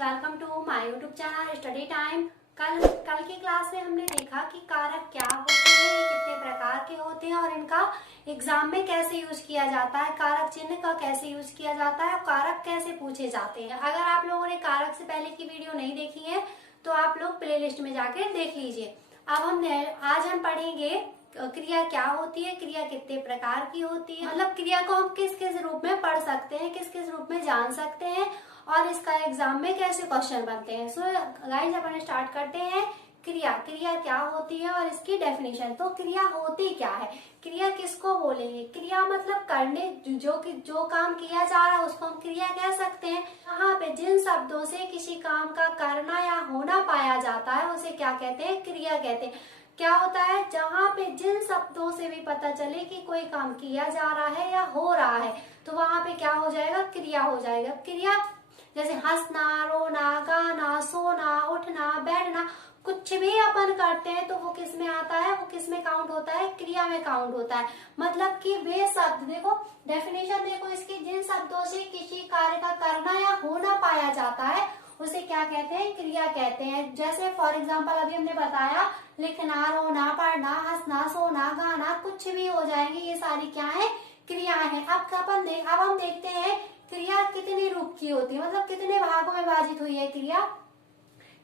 Welcome to my YouTube channel study time. कल की class में हमने देखा कि कारक क्या होते हैं, ये कितने प्रकार के होते हैं और इनका एग्जाम में कैसे यूज किया जाता है, कारक चिन्ह का कैसे यूज किया जाता है और कारक कैसे पूछे जाते हैं। अगर आप लोगों ने कारक से पहले की वीडियो नहीं देखी है तो आप लोग प्ले लिस्ट में जाके देख लीजिए। अब आज हम पढ़ेंगे क्रिया क्या होती है, क्रिया कितने प्रकार की होती है, मतलब क्रिया को हम किस किस रूप में पढ़ सकते हैं, किस किस रूप में जान सकते हैं और इसका एग्जाम में कैसे क्वेश्चन बनते हैं। सो गाइस अपन स्टार्ट करते हैं। क्रिया क्या होती है और इसकी डेफिनेशन। तो क्रिया होती क्या है, क्रिया किसको बोलेंगे? क्रिया मतलब करने जो काम किया जा रहा है उसको हम क्रिया कह सकते हैं। यहाँ पे जिन शब्दों से किसी काम का करना या होना पाया जाता है उसे क्या कहते हैं? क्रिया कहते हैं। क्या होता है? जहाँ पे जिन शब्दों से भी पता चले कि कोई काम किया जा रहा है या हो रहा है तो वहां पे क्या हो जाएगा? क्रिया हो जाएगा। क्रिया जैसे हंसना, रोना, गाना, सोना, उठना, बैठना, कुछ भी अपन करते हैं तो वो किस में आता है? वो किस में काउंट होता है? क्रिया में काउंट होता है। मतलब कि वे शब्द, देखो डेफिनेशन देखो इसकी, जिन शब्दों से किसी कार्य का करना या होना पाया जाता है उसे क्या कहते हैं? क्रिया कहते हैं। जैसे फॉर एग्जाम्पल अभी हमने बताया, लिखना, रोना, पढ़ना, हंसना, सोना, गाना, कुछ भी हो जाएंगे, ये सारी क्या है? क्रियाएं हैं। अब हम देखते हैं क्रिया कितने रूप की होती है, मतलब कितने भागों में विभाजित हुई है क्रिया।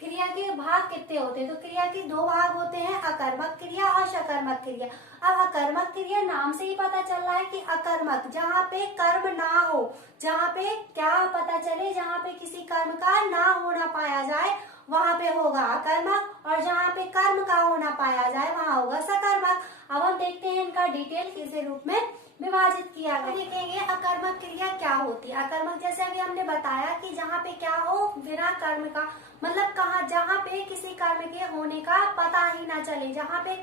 क्रिया के भाग कितने होते हैं? तो क्रिया के दो भाग होते हैं, अकर्मक क्रिया और सकर्मक क्रिया। अब अकर्मक क्रिया नाम से ही पता चल रहा है कि अकर्मक, जहाँ पे कर्म ना हो, जहाँ पे क्या पता चले, जहाँ पे किसी कर्म का ना होना पाया जाए वहां पे होगा अकर्मक, और जहाँ पे कर्म का होना पाया जाए वहां होगा सकर्मक। अब हम देखते हैं इनका डिटेल किस रूप में विभाजित किया गया। देखेंगे अकर्मक क्रिया क्या होती है। अकर्मक जैसे अभी हमने बताया कि जहाँ पे क्या हो, बिना कर्म का, मतलब कहाँ, जहाँ पे किसी कर्म के होने का पता ही ना चले, जहाँ पे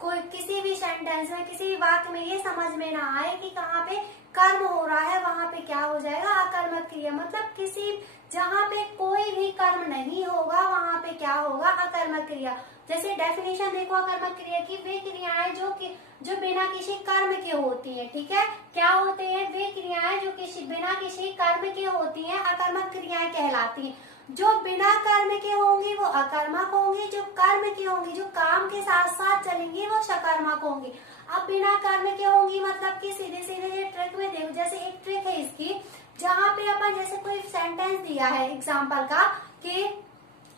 कोई किसी भी सेंटेंस में, किसी भी वाक्य में ये समझ में ना आए कि कहाँ पे कर्म हो रहा है, वहां पे क्या हो जाएगा? अकर्मक क्रिया। मतलब किसी, जहाँ पे कोई भी कर्म नहीं होगा वहां पे क्या होगा? अकर्मक क्रिया। जैसे डेफिनेशन देखो अकर्मक क्रिया की, वे क्रियाएं जो बिना किसी कर्म के होती है। ठीक है, क्या होते हैं? वे क्रियाएं जो बिना किसी कर्म के होती हैं अकर्मक क्रियाएं कहलाती हैं। जो बिना कर्म के होंगी वो अकर्मक होंगी, जो कर्म की होंगी, जो काम के साथ साथ चलेंगी वो सकर्मक होंगी। अब बिना कर्म के होंगी मतलब कि सीधे सीधे ये ट्रिक में देखो, जैसे एक ट्रिक है इसकी, जहाँ पे अपन जैसे कोई सेंटेंस दिया है एग्जाम्पल का, कि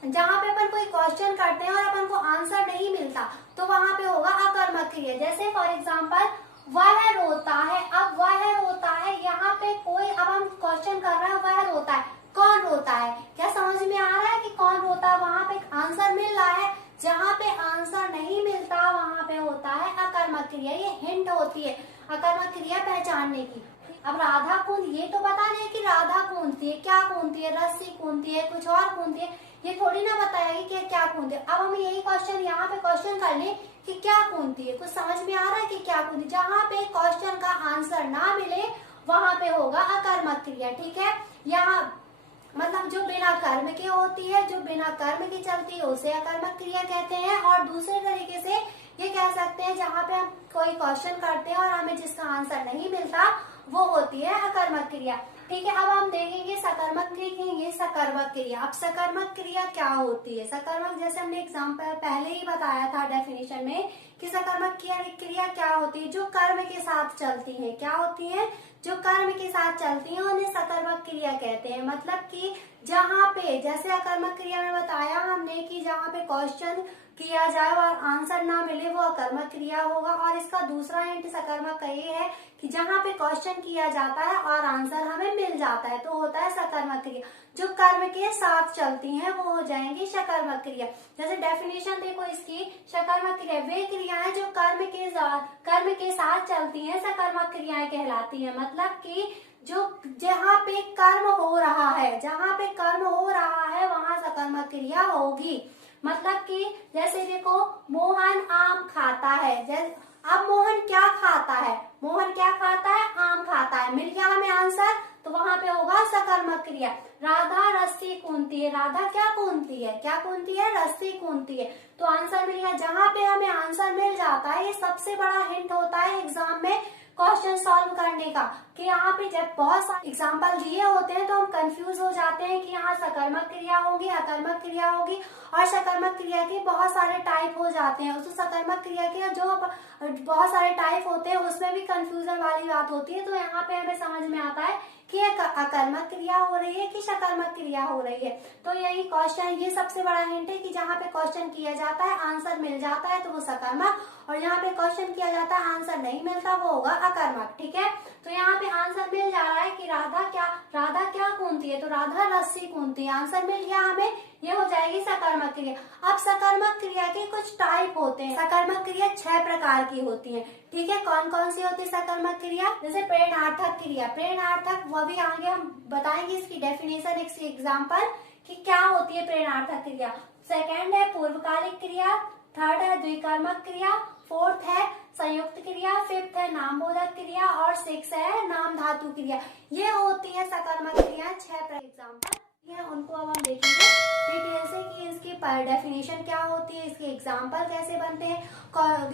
जहाँ पे अपन कोई क्वेश्चन करते हैं और अपन को आंसर नहीं मिलता तो वहां पे होगा अकर्मक क्रिया। जैसे फॉर एग्जाम्पल वह रोता है। अब वह रोता है, यहाँ पे कोई, अब हम क्वेश्चन कर रहे हैं वह रोता है, कौन रोता है? क्या समझ में आ रहा है कि कौन रोता है? वहां पे आंसर मिल रहा है। जहाँ पे आंसर नहीं मिलता वहां पे होता है अकर्मक क्रिया। ये हिंट होती है अकर्मक क्रिया पहचानने की। अब राधा कूद, ये तो बता नहीं कि राधा कूदती है, क्या कूदती है, रस्सी कूदती है, कुछ और कूदती है, ये थोड़ी ना बताएगी कि क्या कूदती है। अब हम यही क्वेश्चन यहाँ पे क्वेश्चन कर ले कि क्या कूदती है, कुछ समझ में आ रहा है कि क्या कूदती? जहाँ पे क्वेश्चन का आंसर ना मिले वहां पे होगा अकर्मक क्रिया। ठीक है, यहाँ मतलब जो बिना कर्म की होती है, जो बिना कर्म की चलती है उसे अकर्मक क्रिया कहते हैं। और दूसरे तरीके से ये कह सकते हैं जहाँ पे हम कोई क्वेश्चन करते हैं और हमें जिसका आंसर नहीं मिलता वो होती है अकर्मक क्रिया। ठीक है, अब हम देखेंगे सकर्मक क्रिया, सकर्मक क्रिया। अब सकर्मक क्रिया क्या होती है? सकर्मक, जैसे हमने एग्जाम्पल पहले ही बताया था डेफिनेशन में कि सकर्मक क्रिया क्या होती है? जो कर्म के साथ चलती है। क्या होती है? जो कर्म के साथ चलती है उन्हें सकर्मक क्रिया कहते हैं। मतलब कि जहाँ पे, जैसे अकर्मक क्रिया में बताया हमने कि जहाँ पे क्वेश्चन किया जाए और आंसर ना मिले वो अकर्मक क्रिया होगा। और इसका दूसरा हिंट सकर्मक का ये है कि जहाँ पे क्वेश्चन किया जाता है और आंसर हमें मिल जाता है तो होता है सकर्मक क्रिया। जो कर्म के साथ चलती हैं वो हो जाएंगी सकर्मक क्रिया। जैसे डेफिनेशन देखो इसकी, सकर्मक क्रिया वे क्रियाएं जो कर्म के साथ चलती हैं सकर्मक क्रियाएं कहलाती हैं। मतलब कि जो जहाँ पे कर्म हो रहा है, जहाँ पे कर्म हो रहा है वहां सकर्मक क्रिया होगी। मतलब कि जैसे देखो मोहन आम खाता है। अब मोहन क्या खाता है? मोहन क्या खाता है? आम खाता है। मिल गया हमें आंसर, तो वहां पे होगा सकर्मक क्रिया। राधा रस्सी कूदती है। राधा क्या कूदती है? क्या कूदती है? रस्सी कूदती है। तो आंसर मिल गया। जहाँ पे हमें आंसर मिल जाता है, ये सबसे बड़ा हिंट होता है एग्जाम में क्वेश्चन सॉल्व करने का, कि यहाँ पे जब बहुत सारे एग्जाम्पल दिए होते हैं तो हम कंफ्यूज हो जाते हैं कि यहाँ सकर्मक क्रिया होगी, अकर्मक क्रिया होगी, और सकर्मक क्रिया के बहुत सारे टाइप हो जाते हैं। उस सकर्मक क्रिया के जो बहुत सारे टाइप होते हैं उसमें भी कंफ्यूजन वाली बात होती है। तो यहाँ पे हमें समझ में आता है कि अकर्मक क्रिया हो रही है कि सकर्मक क्रिया हो रही है। तो यही क्वेश्चन, ये सबसे बड़ा हिंट है कि जहाँ पे क्वेश्चन किया जाता है आंसर मिल जाता है तो वो सकर्मक, और जहाँ पे क्वेश्चन किया जाता है आंसर नहीं मिलता वो होगा अकर्मक। ठीक है, तो यहाँ पे आंसर मिल जा रहा है कि राधा क्या कूदती है, तो राधा रस्सी कूदती है, आंसर मिल गया हमें, ये हो जाएगी सकर्मक क्रिया। अब सकर्मक क्रिया के कुछ टाइप होते हैं। सकर्मक क्रिया 6 प्रकार की होती है। ठीक है, कौन कौन सी होती है सकर्मक क्रिया? जैसे प्रेरणार्थक क्रिया, प्रेरणार्थक वो भी आगे हम बताएंगे इसकी डेफिनेशन, इसकी एग्जाम्पल कि क्या होती है प्रेरणार्थक क्रिया। सेकेंड है पूर्वकालिक क्रिया, थर्ड है द्विकर्मक क्रिया, फोर्थ है संयुक्त क्रिया, फिफ्थ है नामबोधक क्रिया, और सिक्स है नाम धातु क्रिया। ये होती है सकर्मक क्रिया। 6 एग्जाम्पल है, उनको अब हम देखेंगे डिटेल से कि इसकी डेफिनेशन क्या होती है, इसके एग्जाम्पल कैसे बनते हैं,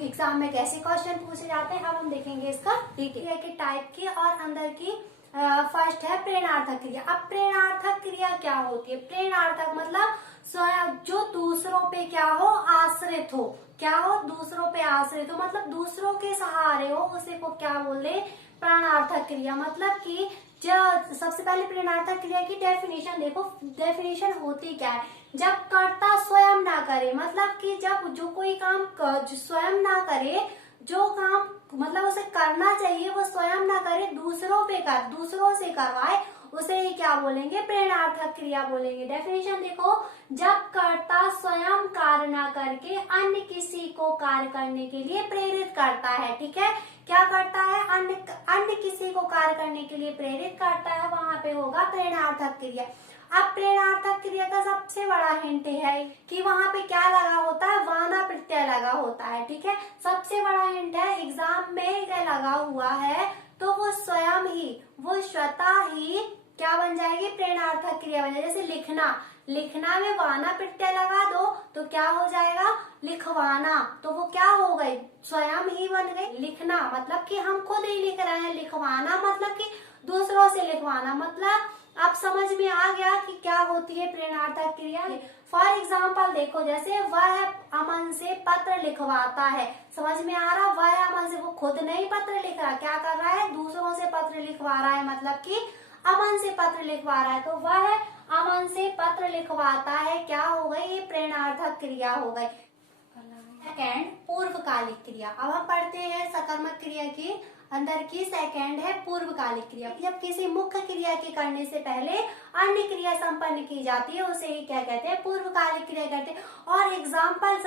एग्जाम में कैसे क्वेश्चन पूछे जाते हैं। अब हम देखेंगे इसका डिटेल के टाइप की और अंदर की। फर्स्ट है प्रेरणार्थक क्रिया। अब प्रेरणार्थक क्रिया क्या होती है? प्रेरणार्थक मतलब स्वयं जो दूसरों पे क्या हो, आश्रित हो, क्या हो, दूसरों पे आश्रित हो, मतलब दूसरों के सहारे हो, उसे को क्या बोले, प्राणार्थक क्रिया। मतलब कि जो सबसे पहले प्रेरणार्थक क्रिया की डेफिनेशन देखो, डेफिनेशन होती क्या है? जब कर्ता स्वयं ना करे, मतलब कि जब जो कोई काम स्वयं ना करे, जो काम मतलब उसे करना चाहिए वो स्वयं ना करे, दूसरों से करवाए, उसे ही क्या बोलेंगे, प्रेरणार्थक क्रिया बोलेंगे। डेफिनेशन देखो, जब कर्ता स्वयं कार्य न करके अन्य किसी को कार्य करने के लिए प्रेरित करता है। ठीक है, क्या करता है? अन्य किसी को कार्य करने के लिए प्रेरित करता है, वहां पे होगा प्रेरणार्थक क्रिया। अब प्रेरणार्थक क्रिया का सबसे बड़ा हिंट है कि वहां पे क्या लगा होता है, वाना प्रत्यय लगा होता है। ठीक है, सबसे बड़ा हिंट है, एग्जाम में क्या लगा हुआ है तो वो स्वयं ही, वो स्वतः ही क्या बन जाएगी, प्रेरणार्थक क्रिया बन जाएगी। जैसे लिखना में वाना प्रत्यय लगा दो तो क्या हो जाएगा, लिखवाना, तो वो क्या हो गई, स्वयं ही बन गई। लिखना मतलब कि हम खुद ही लिख रहे हैं, लिखवाना मतलब कि दूसरों से लिखवाना। मतलब अब समझ में आ गया कि क्या होती है प्रेरणार्थक क्रिया। फॉर एग्जाम्पल देखो, जैसे वह अमन से पत्र लिखवाता है, समझ में आ रहा, वह अमन से, वो खुद नहीं पत्र लिख रहा, क्या कर रहा है, दूसरों से पत्र लिखवा रहा है, मतलब कि अमन से पत्र लिखवा रहा है, तो वह अमन से पत्र लिखवाता है, क्या हो गई, ये प्रेरणार्थक क्रिया हो गई। सेकेंड पूर्वकालिक क्रिया। अब हम पढ़ते हैं सकर्मक क्रिया की अंदर की। सेकेंड है पूर्वकालिक क्रिया। जब किसी मुख्य क्रिया के करने से पहले अन्य क्रिया संपन्न की जाती है उसे ही क्या कहते हैं, पूर्वकालिक क्रिया कहते हैं। और एग्जाम्पल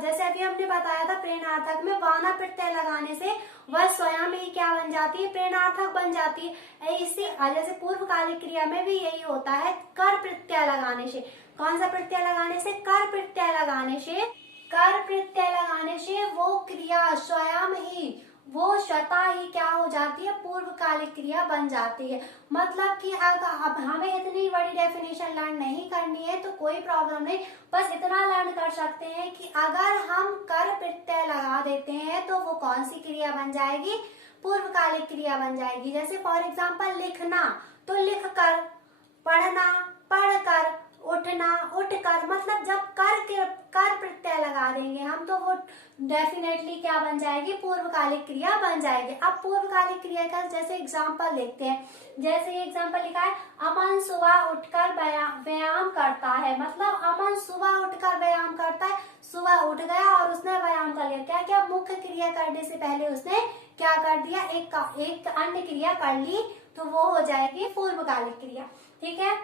जैसे अभी हमने बताया था, प्रेरणार्थक में वाना प्रत्यय लगाने से वह स्वयं ही क्या बन जाती है, प्रेरणार्थक बन जाती है। इसी जैसे पूर्वकालिक क्रिया में भी यही होता है, कर प्रत्यय लगाने से। कौन सा प्रत्यय लगाने से? कर प्रत्यय लगाने से। कर प्रत्यय लगाने से वो क्रिया स्वयं ही, वो स्वतः ही क्या हो जाती है, पूर्वकालिक क्रिया बन जाती है। मतलब कि अब हमें इतनी बड़ी डेफिनेशन लर्न नहीं करनी है तो कोई प्रॉब्लम नहीं, बस इतना लर्न कर सकते हैं कि अगर हम कर प्रत्यय लगा देते हैं तो वो कौन सी क्रिया बन जाएगी, पूर्वकालिक क्रिया बन जाएगी। जैसे फॉर एग्जाम्पल लिखना, तो लिख कर, पढ़ना, पढ़कर, उठना, उठकर, मतलब जब कर प्रत्यय लगा देंगे हम तो वो डेफिनेटली क्या बन जाएगी, पूर्वकालिक क्रिया बन जाएगी। अब पूर्वकालिक क्रिया का जैसे एग्जांपल देखते हैं। जैसे ये एग्जांपल लिखा है, अमन सुबह उठकर व्यायाम करता है, मतलब अमन सुबह उठकर व्यायाम करता है, सुबह उठ गया और उसने व्यायाम कर लिया। क्या क्या, मुख्य क्रिया करने से पहले उसने क्या कर दिया, एक अन्य क्रिया कर ली, तो वो हो जाएगी पूर्वकालिक क्रिया। ठीक है,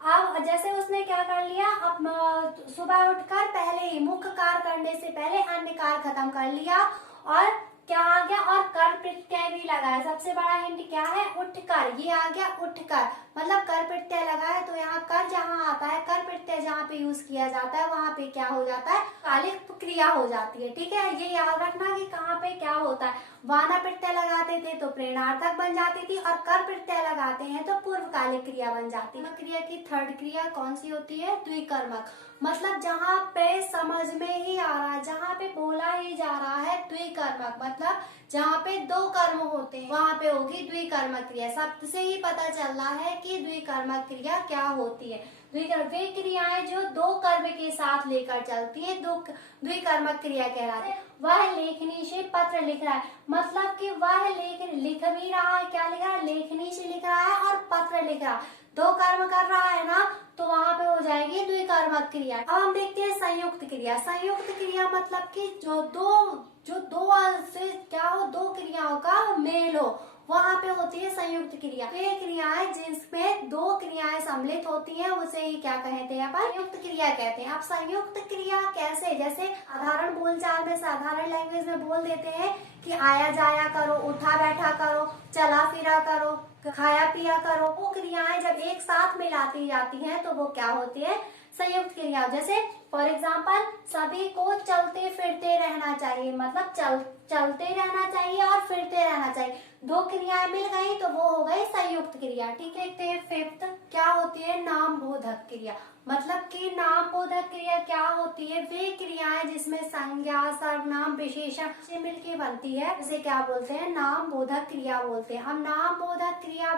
अब जैसे उसने क्या कर लिया, अब सुबह उठकर पहले ही मुख्य कार्य करने से पहले अन्य कार्य खत्म कर लिया, और क्या आ गया, और कर प्रत्यय भी लगाया। सबसे बड़ा हिंट क्या है, उठकर, ये आ गया उठकर, मतलब कर प्रत्यय लगाया तो यहाँ कर जहाँ आता है, कर प्रत्यय जहाँ पे यूज किया जाता है वहां पे क्या हो जाता है, कालिक क्रिया हो जाती है। ठीक है, ये याद रखना कि कहाँ पे क्या होता है। वाना प्रत्यय लगाते थे तो प्रेरणार्थक बन जाती थी, और कर प्रत्यय लगाते हैं तो पूर्वकालिक क्रिया बन जाती है। क्रिया की थर्ड क्रिया कौन सी होती है, द्विकर्मक। मतलब जहाँ पे समझ में ही आ रहा है, जहाँ पे बोला ही जा रहा है, द्विकर्मक मतलब जहाँ पे दो कर्म होते हैं वहां पे होगी द्विकर्मक क्रिया। शब्द से ही पता चल रहा है कि द्विकर्मक क्रिया क्या होती है। वे क्रियाएं जो दो कर्म के साथ लेकर चलती है दो द्विकर्मक क्रिया कहलाती है। वह लेखनी से पत्र लिख रहा है, मतलब कि वह लिख भी रहा है, क्या लिख रहा है, लेखनी से लिख रहा है और पत्र लिख रहा है, दो कर्म कर रहा है ना, तो वहां पे हो जाएगी द्विकर्मक क्रिया। अब हम देखते हैं संयुक्त क्रिया। संयुक्त क्रिया मतलब कि जो दो से क्या हो, दो क्रियाओं का मेल हो, वहां पे होती है संयुक्त क्रिया। वे क्रियाएं जिसमें दो क्रियाएं सम्मिलित होती हैं उसे ही क्या कहते हैं, अपन संयुक्त क्रिया कहते हैं। अब संयुक्त क्रिया कैसे, जैसे साधारण बोलचाल में, साधारण लैंग्वेज में बोल देते हैं कि आया जाया करो, उठा बैठा करो, चला फिरा करो, खाया पिया करो। वो क्रियाएं जब एक साथ मिलाती जाती हैं तो वो क्या होती है, संयुक्त क्रिया। जैसे फॉर एग्जाम्पल, सभी को चलते फिरते रहना चाहिए, मतलब चलते रहना चाहिए और फिरते रहना चाहिए। दो क्रियाएं मिल गई तो वो हो गई संयुक्त क्रिया। ठीक है, देखते हैं फिफ्थ क्या होती है, नाम बोधक क्रिया। मतलब कि नाम बोधक क्रिया क्या होती है, वे क्रियाएं जिसमें संज्ञा सर्वनाम विशेषण से मिलके बनती है, इसे क्या बोलते हैं, नाम बोधक क्रिया बोलते हैं। हम नाम बोधक क्रिया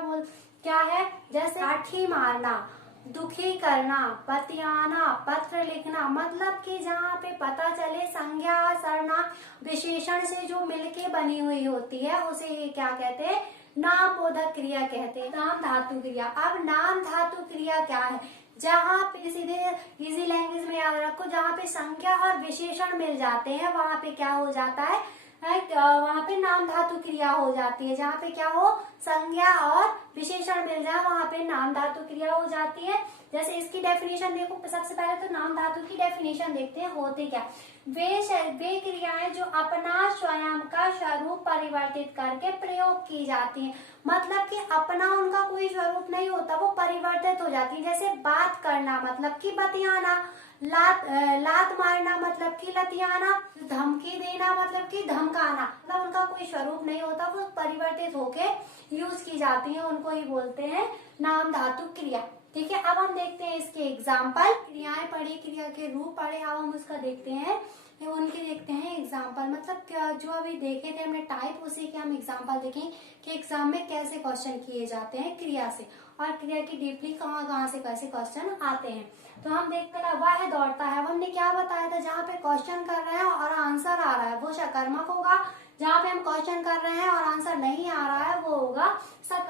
क्या है, जैसे लाठी मारना, दुखी करना, बतियाना, पत्र लिखना, मतलब कि जहाँ पे पता चले संज्ञा सर्वनाम विशेषण से जो मिलके बनी हुई होती है उसे ये क्या कहते हैं, नाम बोधक क्रिया कहते हैं। नाम धातु क्रिया। अब नाम धातु क्रिया क्या है, जहाँ पे सीधे इजी लैंग्वेज में याद रखो, जहाँ पे संज्ञा और विशेषण मिल जाते हैं वहां पे क्या हो जाता है, वहां पे नाम धातु क्रिया हो जाती है। जहाँ पे क्या हो, संज्ञा और विशेषण मिल जाए वहां पे नाम धातु क्रिया हो जाती है। जैसे इसकी डेफिनेशन देखो, सबसे पहले तो नाम धातु की डेफिनेशन देखते हैं, होते क्या, वे क्रियाएं जो अपना स्वयं का स्वरूप परिवर्तित करके प्रयोग की जाती हैं। मतलब कि अपना उनका कोई स्वरूप नहीं होता, वो परिवर्तित हो जाती है। जैसे बात करना मतलब कि बतियाना, लात मारना मतलब कि लतियाना, धमकी देना मतलब कि धमकाना, मतलब उनका कोई स्वरूप नहीं होता, वो परिवर्तित होके यूज की जाती है, उनको ही बोलते हैं नाम धातु क्रिया। ठीक है, अब हम देखते हैं इसके एग्जाम्पल। क्रियाएं पढ़ी, क्रिया के रूप पढ़े, अब हम उसका देखते हैं, उनके देखते हैं एग्जाम्पल। मतलब जो अभी देखे थे हमने टाइप, उसी के हम एग्जाम्पल देखें कि एग्जाम में कैसे क्वेश्चन किए जाते हैं क्रिया से, और क्रिया की डीपली कहाँ से कैसे क्वेश्चन आते हैं। तो हम देखते हैं वह दौड़ता है, हमने क्या बताया था, जहाँ पे क्वेश्चन कर रहे हैं और आंसर आ रहा है वो सकर्मक होगा, जहाँ पे हम क्वेश्चन कर रहे हैं और आंसर नहीं आ रहा है वो होगा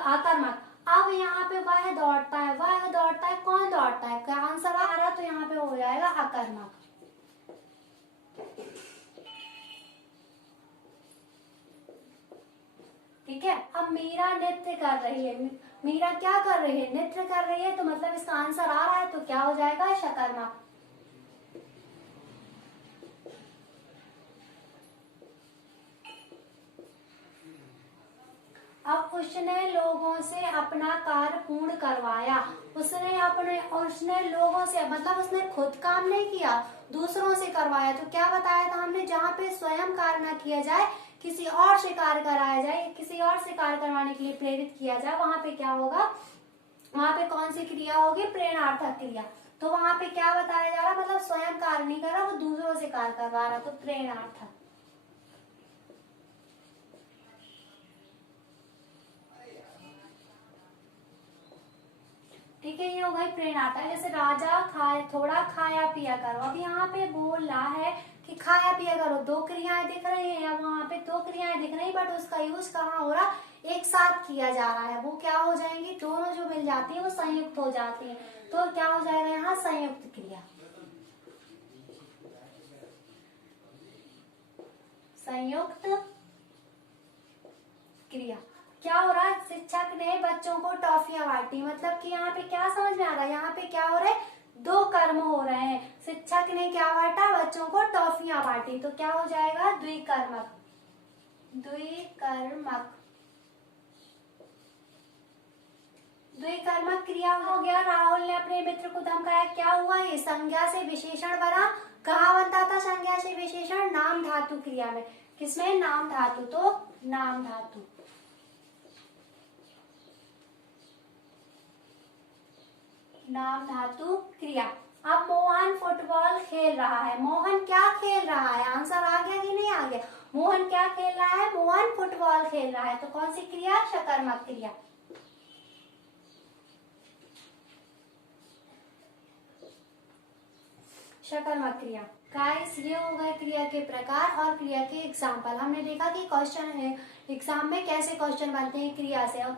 आकर्मक। अब यहाँ पे वह दौड़ता है, कौन दौड़ता है, क्या आंसर आ रहा है, तो यहाँ पे हो जाएगा अकर्मक। ठीक है, अब मीरा नृत्य कर रही है, मीरा क्या कर रही है, नृत्य कर रही है, तो मतलब इसका आंसर आ रहा है तो क्या हो जाएगा, शकर्मक। अब उसने लोगों से अपना कार्य पूर्ण करवाया, उसने लोगों से मतलब उसने खुद काम नहीं किया, दूसरों से करवाया। तो क्या बताया था हमने, जहाँ पे स्वयं कार्य न किया जाए, किसी और से कार्य कराया जाए, किसी और से कार्य करवाने के लिए प्रेरित किया जाए, वहां पे क्या होगा, वहां पे कौन सी क्रिया होगी, प्रेरणार्थक क्रिया। तो वहां पे क्या बताया जा रहा, मतलब स्वयं कार्य नहीं कर रहा, वो दूसरों से कार्य करवा रहा, तो प्रेरणार्थक। ठीक है, ये हो गई प्रेरणार्थक। जैसे राजा थोड़ा खाया पिया करो, अब यहाँ पे बोल रहा है कि खाया पिया करो, दो क्रियाएं दिख रही हैं, वहां पे दो क्रियाएं दिख रही, बट उसका यूज कहाँ हो रहा, एक साथ किया जा रहा है। वो क्या हो जाएंगी, दोनों जो मिल जाती है वो संयुक्त हो जाती है, तो क्या हो जाएगा यहाँ संयुक्त क्रिया। संयुक्त क्रिया क्या हो रहा है, शिक्षक ने बच्चों को टॉफियां बांटी, मतलब कि यहाँ पे क्या समझ में आ रहा है, यहाँ पे क्या हो रहा है, दो कर्म हो रहे हैं। शिक्षक ने क्या बांटा, बच्चों को टॉफियां बांटी, तो क्या हो जाएगा, द्विकर्मक। द्विकर्मक क्रिया हो गया। राहुल ने अपने मित्र को धमकाया, क्या हुआ, ये संज्ञा से विशेषण बना। कहाँ बनता था संज्ञा से विशेषण? नाम धातु क्रिया में। किसमें? नाम धातु। तो नाम धातु, नाम धातु क्रिया। अब मोहन फुटबॉल खेल रहा है। मोहन क्या खेल रहा है? आंसर आ गया कि नहीं आ गया? मोहन क्या खेल रहा है? मोहन फुटबॉल खेल रहा है। तो कौन सी क्रिया? सकर्मक क्रिया। सकर्मक क्रिया। गाइस ये हो गए क्रिया के प्रकार और क्रिया के एग्जाम्पल। हमने देखा कि क्वेश्चन एग्जाम में कैसे क्वेश्चन बनते हैं क्रिया से और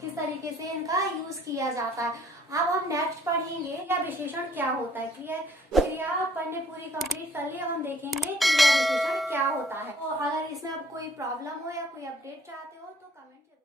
किस तरीके से इनका यूज किया जाता है। अब हम नेक्स्ट पढ़ेंगे क्रिया विशेषण क्या होता है। क्रिया अपन ने पूरी कंप्लीट कर ली। अब हम देखेंगे क्रिया विशेषण क्या होता है। तो अगर इसमें अब कोई प्रॉब्लम हो या कोई अपडेट चाहते हो तो कमेंट